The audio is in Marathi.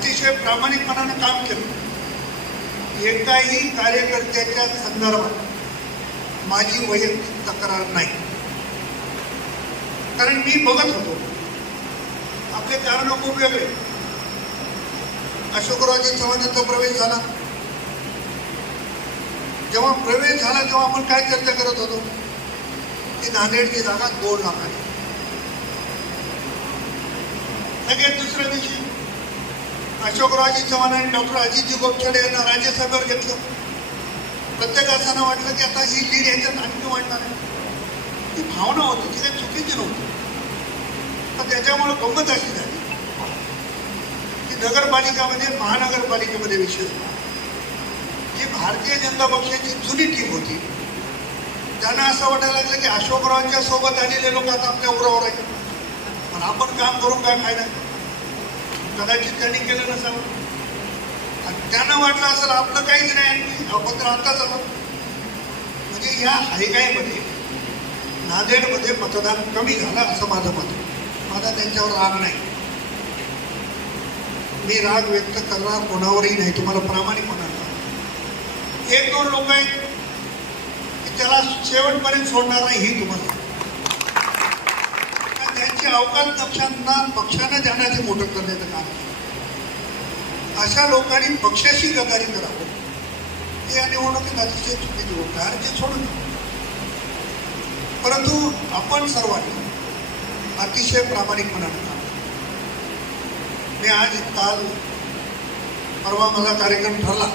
अतिशय प्रामाणिकपणानं काम केलं. एकाही कार्यकर्त्याच्या संदर्भात माझी वैयक्तिक तक्रार नाही. कारण मी बघत होतो. आपले कारण खूप वेगळे. अशोकरावजी चव्हाणांचा प्रवेश झाला. जेव्हा प्रवेश झाला तेव्हा आपण काय चर्चा करत होतो? की नांदेडची जागा दोन लाखाची. लगेच दुसऱ्या दिवशी अशोकरावजी चव्हाण आणि डॉक्टर अजितजी गोपछडे यांना राज्यसभेवर घेतलं. प्रत्येकाचं वाटलं की आता ही लीड याच्यात आणखी वाढणार आहे. ती भावना होती ती काही चुकीची नव्हती. तर त्याच्यामुळे गंमत अशी झाली. की नगरपालिकामध्ये महानगरपालिकेमध्ये विशेष जी भारतीय जनता पक्षाची जुनी टीम होती त्यांना असं वाटायला लागलं की अशोकरावांच्या सोबत आलेले लोक आता आपल्या उरावर आहेत. पण आपण काम करून काय फायदा? कदाचित त्यांनी केलं नसावं. आणि त्यांना वाटलं असेल आपलं काहीच नाही आणखी आताच आलं. म्हणजे या हायगाईमध्ये नांदेडमध्ये मतदान कमी झालं असं माझं मत माझा त्यांच्यावर राग नाही. मी राग व्यक्त करणार कोणावरही नाही तुम्हाला प्रामाणिकपणा एक दोन लोक आहेत की त्याला शेवटपर्यंत सोडणार नाही ही तुम्हाला. सांगतो. कारण त्यांची पक्षांना पक्षानं जाण्याचे मोठं करण्याचं काम अशा लोकांनी पक्षाशी गदारी करावं. हे या निवडणुकीत अतिशय चुकीची गोष्ट आहे आणि ते सोडून परंतु आपण सर्वांनी अतिशय प्रामाणिकपणाने काम मी आज काल परवा माझा कार्यक्रम ठरला.